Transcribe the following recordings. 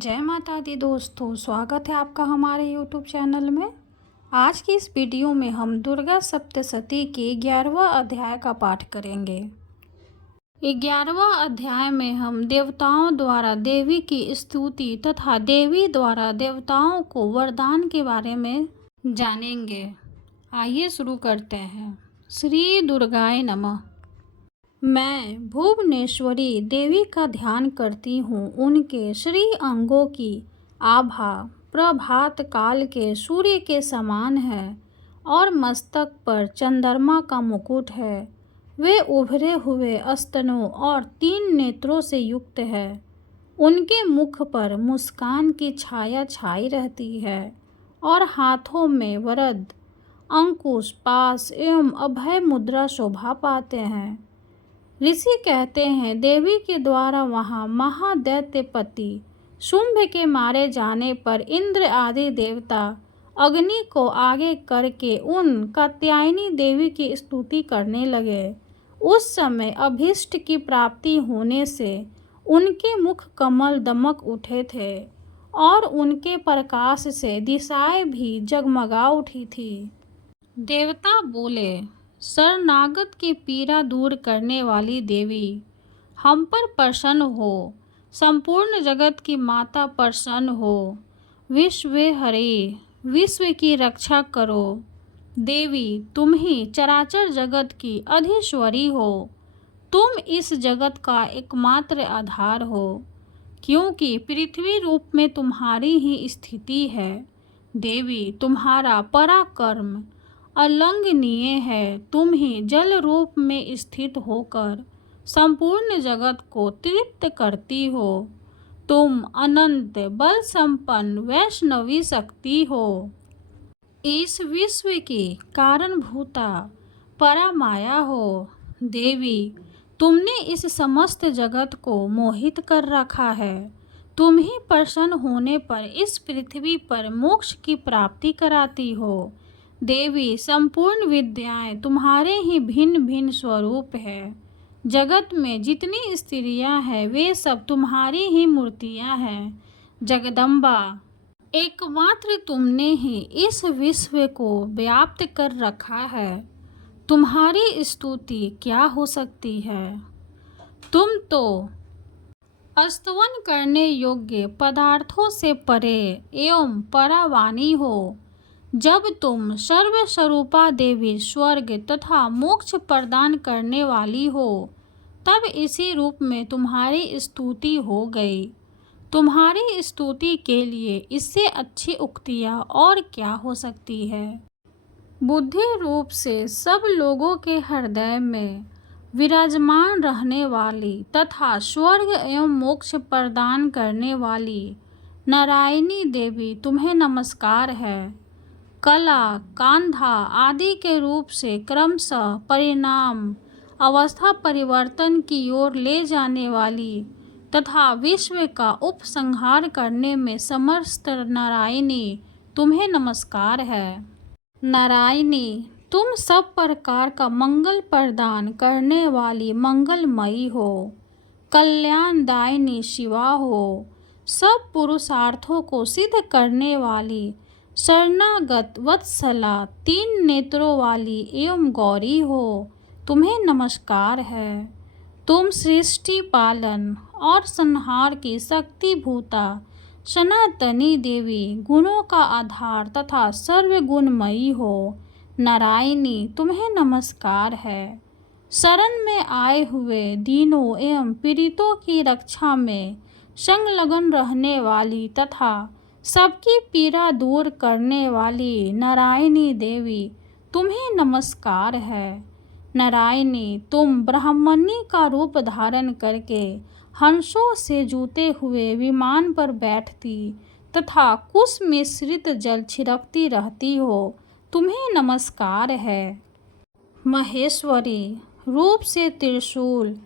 जय माता दी दोस्तों, स्वागत है आपका हमारे YouTube चैनल में। आज की इस वीडियो में हम दुर्गा सप्तशती के 11वां अध्याय का पाठ करेंगे। 11वां अध्याय में हम देवताओं द्वारा देवी की स्तुति तथा देवी द्वारा देवताओं को वरदान के बारे में जानेंगे। आइए शुरू करते हैं। श्री दुर्गाय नमः। मैं भुवनेश्वरी देवी का ध्यान करती हूँ। उनके श्री अंगों की आभा प्रभात काल के सूर्य के समान है और मस्तक पर चंद्रमा का मुकुट है। वे उभरे हुए स्तनों और 3 नेत्रों से युक्त है। उनके मुख पर मुस्कान की छाया छाई रहती है और हाथों में वरद अंकुश पास एवं अभय मुद्रा शोभा पाते हैं। ऋषि कहते हैं, देवी के द्वारा वहाँ महादैत्यपति शुंभ के मारे जाने पर इंद्र आदि देवता अग्नि को आगे करके उन कात्यायनी देवी की स्तुति करने लगे। उस समय अभीष्ट की प्राप्ति होने से उनके मुख कमल दमक उठे थे और उनके प्रकाश से दिशाएं भी जगमगा उठी थी। देवता बोले, शरणागत की पीड़ा दूर करने वाली देवी, हम पर प्रसन्न हो। संपूर्ण जगत की माता प्रसन्न हो। विश्वहरे, विश्व की रक्षा करो। देवी, तुम ही चराचर जगत की अधीश्वरी हो। तुम इस जगत का एकमात्र आधार हो, क्योंकि पृथ्वी रूप में तुम्हारी ही स्थिति है। देवी, तुम्हारा पराक्रम अलंघनीय है। तुम ही जल रूप में स्थित होकर संपूर्ण जगत को तृप्त करती हो। तुम अनंत बल संपन्न वैष्णवी शक्ति हो। इस विश्व की कारणभूता परामाया हो। देवी, तुमने इस समस्त जगत को मोहित कर रखा है। तुम ही प्रसन्न होने पर इस पृथ्वी पर मोक्ष की प्राप्ति कराती हो। देवी, संपूर्ण विद्याएं तुम्हारे ही भिन्न भिन्न स्वरूप है। जगत में जितनी स्त्रियां हैं वे सब तुम्हारी ही मूर्तियां हैं। जगदम्बा, एकमात्र तुमने ही इस विश्व को व्याप्त कर रखा है। तुम्हारी स्तुति क्या हो सकती है। तुम तो स्तवन करने योग्य पदार्थों से परे एवं परावानी हो। जब तुम सर्वस्वरूपा देवी स्वर्ग तथा मोक्ष प्रदान करने वाली हो, तब इसी रूप में तुम्हारी स्तुति हो गई। तुम्हारी स्तुति के लिए इससे अच्छी उक्तियाँ और क्या हो सकती है। बुद्धि रूप से सब लोगों के हृदय में विराजमान रहने वाली तथा स्वर्ग एवं मोक्ष प्रदान करने वाली नारायणी देवी, तुम्हें नमस्कार है। कला, कांधा आदि के रूप से क्रमशः परिणाम अवस्था परिवर्तन की ओर ले जाने वाली तथा विश्व का उपसंहार करने में समर्थ नारायणी, तुम्हें नमस्कार है। नारायणी, तुम सब प्रकार का मंगल प्रदान करने वाली मंगलमयी हो। कल्याणदायिनी शिवा हो। सब पुरुषार्थों को सिद्ध करने वाली शरणागत वत्सला, 3 नेत्रों वाली एवं गौरी हो, तुम्हें नमस्कार है। तुम सृष्टि पालन और संहार की शक्तिभूता सनातनी देवी, गुणों का आधार तथा सर्वगुणमयी हो। नारायणी, तुम्हें नमस्कार है। शरण में आए हुए दीनों एवं पीड़ितों की रक्षा में संलग्न रहने वाली तथा सबकी पीड़ा दूर करने वाली नारायणी देवी, तुम्हें नमस्कार है। नारायणी, तुम ब्राह्मणी का रूप धारण करके हंसों से जूते हुए विमान पर बैठती तथा कुश मिश्रित जल छिड़कती रहती हो, तुम्हें नमस्कार है। महेश्वरी, रूप से त्रिशूल,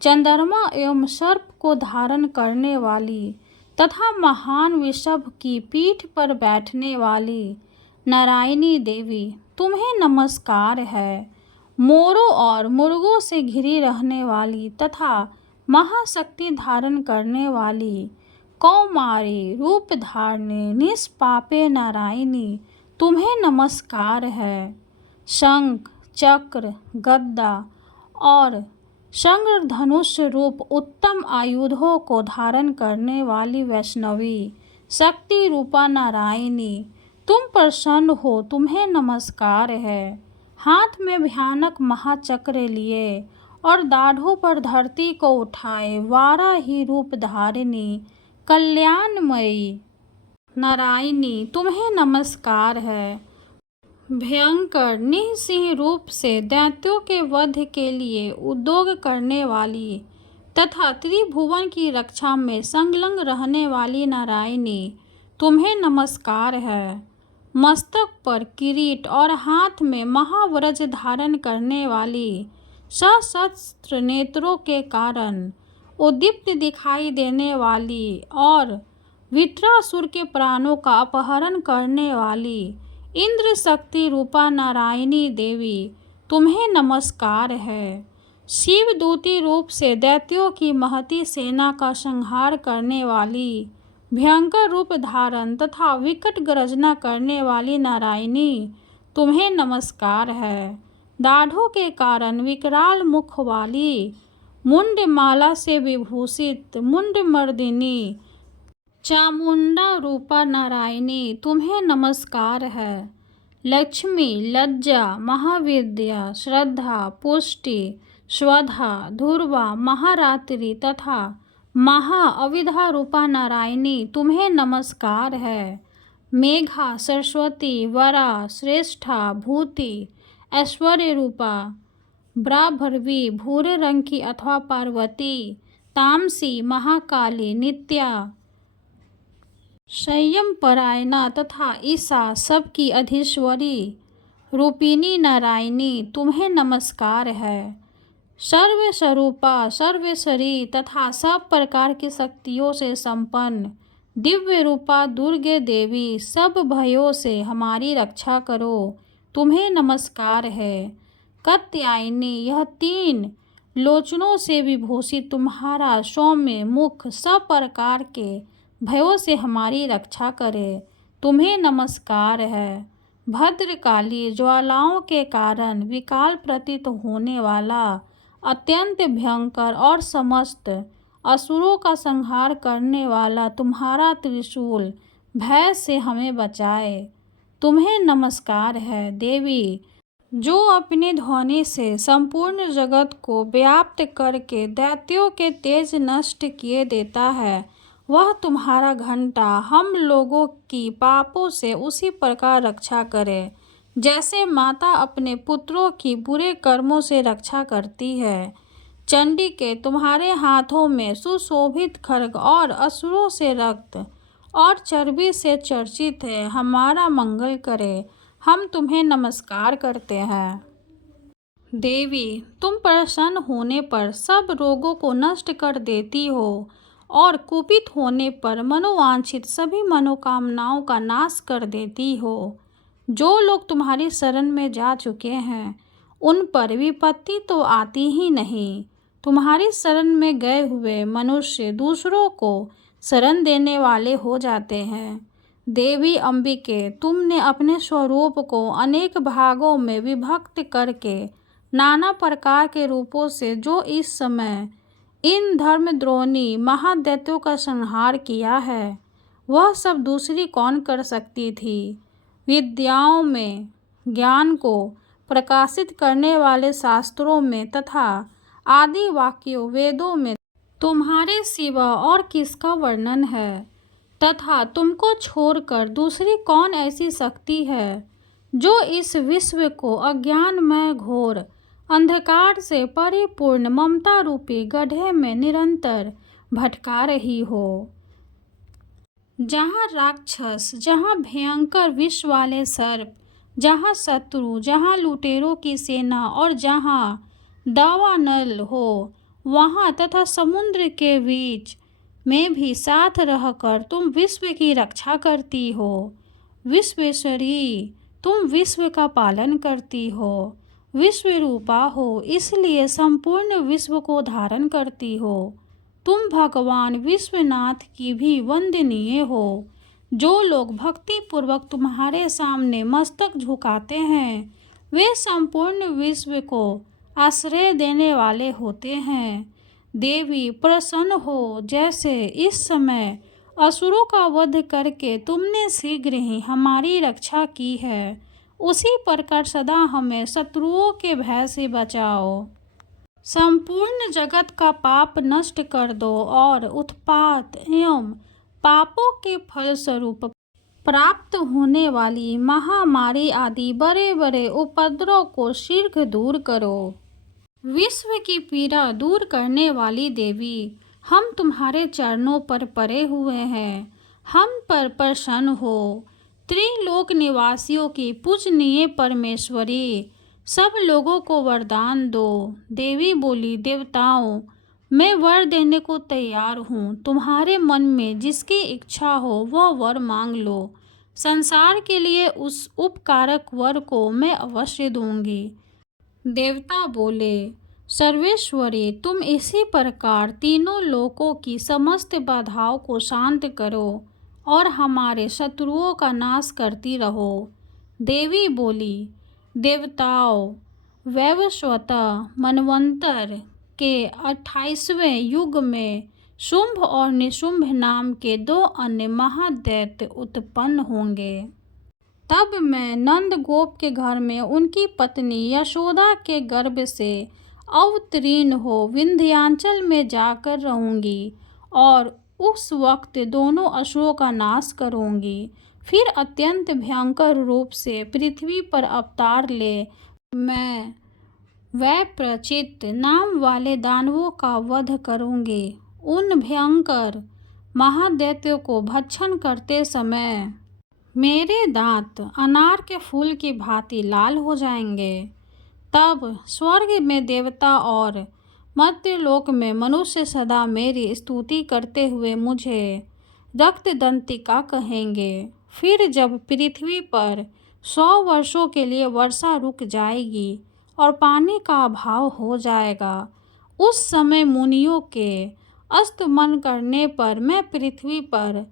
चंद्रमा एवं सर्प को धारण करने वाली तथा महान वृषभ की पीठ पर बैठने वाली नारायणी देवी, तुम्हें नमस्कार है। मोरों और मुर्गों से घिरी रहने वाली तथा महाशक्ति धारण करने वाली कौमारी रूप धारणे निष्पापे नारायणी तुम्हें नमस्कार है। शंख चक्र गदा और शंख धनुष रूप उत्तम आयुधों को धारण करने वाली वैष्णवी शक्ति रूपा नारायणी तुम प्रसन्न हो, तुम्हें नमस्कार है। हाथ में भयानक महाचक्र लिए और दाढ़ों पर धरती को उठाए वाराही रूप धारिणी कल्याणमयी नारायणी तुम्हें नमस्कार है। भयंकर निःसिंह रूप से दैत्यों के वध के लिए उद्योग करने वाली तथा त्रिभुवन की रक्षा में संलग्न रहने वाली नारायणी तुम्हें नमस्कार है। मस्तक पर किरीट और हाथ में महावज्र धारण करने वाली सशस्त्र नेत्रों के कारण उद्दीप्त दिखाई देने वाली और वित्रासुर के प्राणों का अपहरण करने वाली इंद्र शक्ति रूपा नारायणी देवी तुम्हें नमस्कार है। शिवदूती रूप से दैत्यों की महती सेना का संहार करने वाली भयंकर रूप धारण तथा विकट गर्जना करने वाली नारायणी तुम्हें नमस्कार है। दाढ़ों के कारण विकराल मुख वाली मुंडमाला से विभूषित मुंडमर्दिनी चामुंडा रूपा नारायणी तुम्हें नमस्कार है। लक्ष्मी लज्जा महाविद्या श्रद्धा पुष्टि स्वधा ध्रुवा महारात्रि तथा महाअविधा रूपा नारायणी तुम्हें नमस्कार है। मेघा सरस्वती वरा श्रेष्ठा भूति ऐश्वर्य रूपा ब्राभर्वी भूरे रंग की अथवा पार्वती तामसी महाकाली नित्या संयम परायणा तथा ईसा सबकी अधीश्वरी रूपिणी नारायणी तुम्हें नमस्कार है। सर्वस्वरूपा सर्वेश्वरी तथा सब प्रकार की शक्तियों से संपन्न दिव्य रूपा दुर्गे देवी सब भयों से हमारी रक्षा करो, तुम्हें नमस्कार है। कात्यायनी यह 3 लोचनों से विभूषित तुम्हारा सौम्य मुख सब प्रकार के भयों से हमारी रक्षा करे, तुम्हें नमस्कार है। भद्रकाली ज्वालाओं के कारण विकाल प्रतीत होने वाला अत्यंत भयंकर और समस्त असुरों का संहार करने वाला तुम्हारा त्रिशूल भय से हमें बचाए, तुम्हें नमस्कार है। देवी जो अपने ध्वनि से संपूर्ण जगत को व्याप्त करके दैत्यों के तेज नष्ट किए देता है, वह तुम्हारा घंटा हम लोगों की पापों से उसी प्रकार रक्षा करे जैसे माता अपने पुत्रों की बुरे कर्मों से रक्षा करती है। चंडी के तुम्हारे हाथों में सुशोभित खड्ग और असुरों से रक्त और चर्बी से चर्चित है, हमारा मंगल करे, हम तुम्हें नमस्कार करते हैं। देवी तुम प्रसन्न होने पर सब रोगों को नष्ट कर देती हो और कुपित होने पर मनोवांछित सभी मनोकामनाओं का नाश कर देती हो। जो लोग तुम्हारी शरण में जा चुके हैं उन पर विपत्ति तो आती ही नहीं। तुम्हारी शरण में गए हुए मनुष्य दूसरों को शरण देने वाले हो जाते हैं। देवी अंबिके तुमने अपने स्वरूप को अनेक भागों में विभक्त करके नाना प्रकार के रूपों से जो इस समय इन धर्मद्रोही महादैत्यों का संहार किया है, वह सब दूसरी कौन कर सकती थी। विद्याओं में ज्ञान को प्रकाशित करने वाले शास्त्रों में तथा आदि वाक्यों वेदों में तुम्हारे सिवा और किसका वर्णन है, तथा तुमको छोड़कर दूसरी कौन ऐसी शक्ति है जो इस विश्व को अज्ञानमय घोर अंधकार से परिपूर्ण ममता रूपी गड्ढे में निरंतर भटका रही हो। जहाँ राक्षस, जहाँ भयंकर विष वाले सर्प, जहाँ शत्रु, जहाँ लुटेरों की सेना और जहाँ दावानल हो, वहाँ तथा समुद्र के बीच में भी साथ रहकर तुम विश्व की रक्षा करती हो। विश्वेश्वरी तुम विश्व का पालन करती हो, विश्व रूपा हो, इसलिए संपूर्ण विश्व को धारण करती हो। तुम भगवान विश्वनाथ की भी वंदनीय हो। जो लोग भक्ति पूर्वक तुम्हारे सामने मस्तक झुकाते हैं वे संपूर्ण विश्व को आश्रय देने वाले होते हैं। देवी प्रसन्न हो, जैसे इस समय असुरों का वध करके तुमने शीघ्र ही हमारी रक्षा की है, उसी प्रकार सदा हमें शत्रुओं के भय से बचाओ। संपूर्ण जगत का पाप नष्ट कर दो और उत्पात एवं पापों के फलस्वरूप प्राप्त होने वाली महामारी आदि बड़े बड़े उपद्रव को शीघ्र दूर करो। विश्व की पीड़ा दूर करने वाली देवी, हम तुम्हारे चरणों पर पड़े हुए हैं, हम पर प्रसन्न हो। त्रिलोक निवासियों की पूजनीय परमेश्वरी, सब लोगों को वरदान दो। देवी बोली, देवताओं, मैं वर देने को तैयार हूँ। तुम्हारे मन में जिसकी इच्छा हो वह वर मांग लो। संसार के लिए उस उपकारक वर को मैं अवश्य दूंगी। देवता बोले, सर्वेश्वरी, तुम इसी प्रकार तीनों लोकों की समस्त बाधाओं को शांत करो और हमारे शत्रुओं का नाश करती रहो। देवी बोली, देवताओं, वैवस्वत मनवंतर के 28वें युग में शुंभ और निशुंभ नाम के 2 अन्य महादैत्य उत्पन्न होंगे। तब मैं नंद गोप के घर में उनकी पत्नी यशोदा के गर्भ से अवतीर्ण हो विंध्याचल में जाकर रहूंगी और उस वक्त दोनों असुरों का नाश करूंगी। फिर अत्यंत भयंकर रूप से पृथ्वी पर अवतार ले मैं वैप्रचित नाम वाले दानवों का वध करूंगी। उन भयंकर महादैत्यों को भक्षण करते समय मेरे दांत अनार के फूल की भांति लाल हो जाएंगे। तब स्वर्ग में देवता और मर्त्यलोक में मनुष्य सदा मेरी स्तुति करते हुए मुझे रक्तदंतिका कहेंगे। फिर जब पृथ्वी पर 100 वर्षों के लिए वर्षा रुक जाएगी और पानी का अभाव हो जाएगा, उस समय मुनियों के अस्तमन करने पर मैं पृथ्वी पर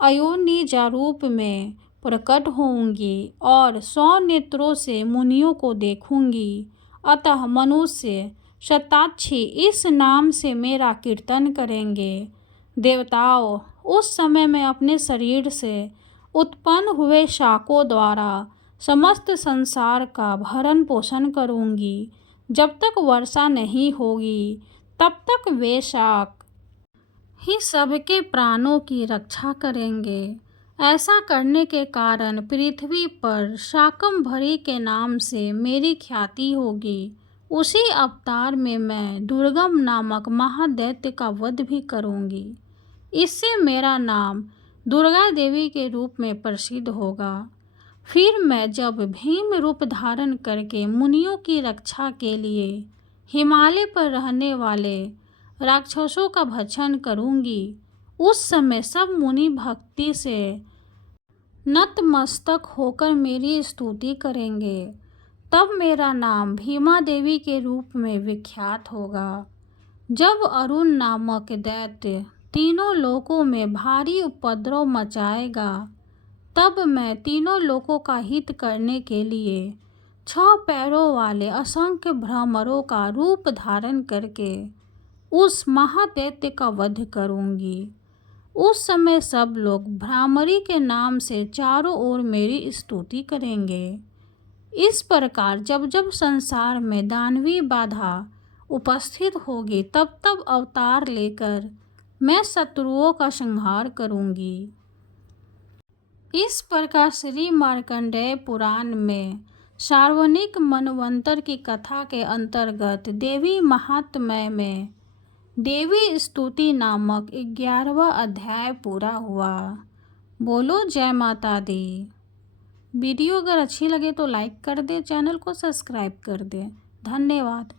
अयोनिजा रूप में प्रकट होंगी और 100 नेत्रों से मुनियों को देखूंगी। अतः मनुष्य शताक्षी इस नाम से मेरा कीर्तन करेंगे। देवताओं, उस समय मैं अपने शरीर से उत्पन्न हुए शाकों द्वारा समस्त संसार का भरण पोषण करूंगी। जब तक वर्षा नहीं होगी तब तक वे शाक ही सबके प्राणों की रक्षा करेंगे। ऐसा करने के कारण पृथ्वी पर शाकंभरी के नाम से मेरी ख्याति होगी। उसी अवतार में मैं दुर्गम नामक महादैत्य का वध भी करूंगी। इससे मेरा नाम दुर्गा देवी के रूप में प्रसिद्ध होगा। फिर मैं जब भीम रूप धारण करके मुनियों की रक्षा के लिए हिमालय पर रहने वाले राक्षसों का भक्षण करूंगी, उस समय सब मुनि भक्ति से नतमस्तक होकर मेरी स्तुति करेंगे। तब मेरा नाम भीमा देवी के रूप में विख्यात होगा। जब अरुण नामक दैत्य तीनों लोकों में भारी उपद्रव मचाएगा, तब मैं तीनों लोकों का हित करने के लिए 6 पैरों वाले असंख्य भ्रमरों का रूप धारण करके उस महादैत्य का वध करूंगी। उस समय सब लोग भ्रामरी के नाम से चारों ओर मेरी स्तुति करेंगे। इस प्रकार जब जब संसार में दानवी बाधा उपस्थित होगी तब तब अवतार लेकर मैं शत्रुओं का संहार करूंगी। इस प्रकार श्री मार्कंडेय पुराण में सार्वनिक मनवंतर की कथा के अंतर्गत देवी महात्म्य में देवी स्तुति नामक 11वां अध्याय पूरा हुआ। बोलो जय माता दी। वीडियो अगर अच्छी लगे तो लाइक कर दे, चैनल को सब्सक्राइब कर दे। धन्यवाद।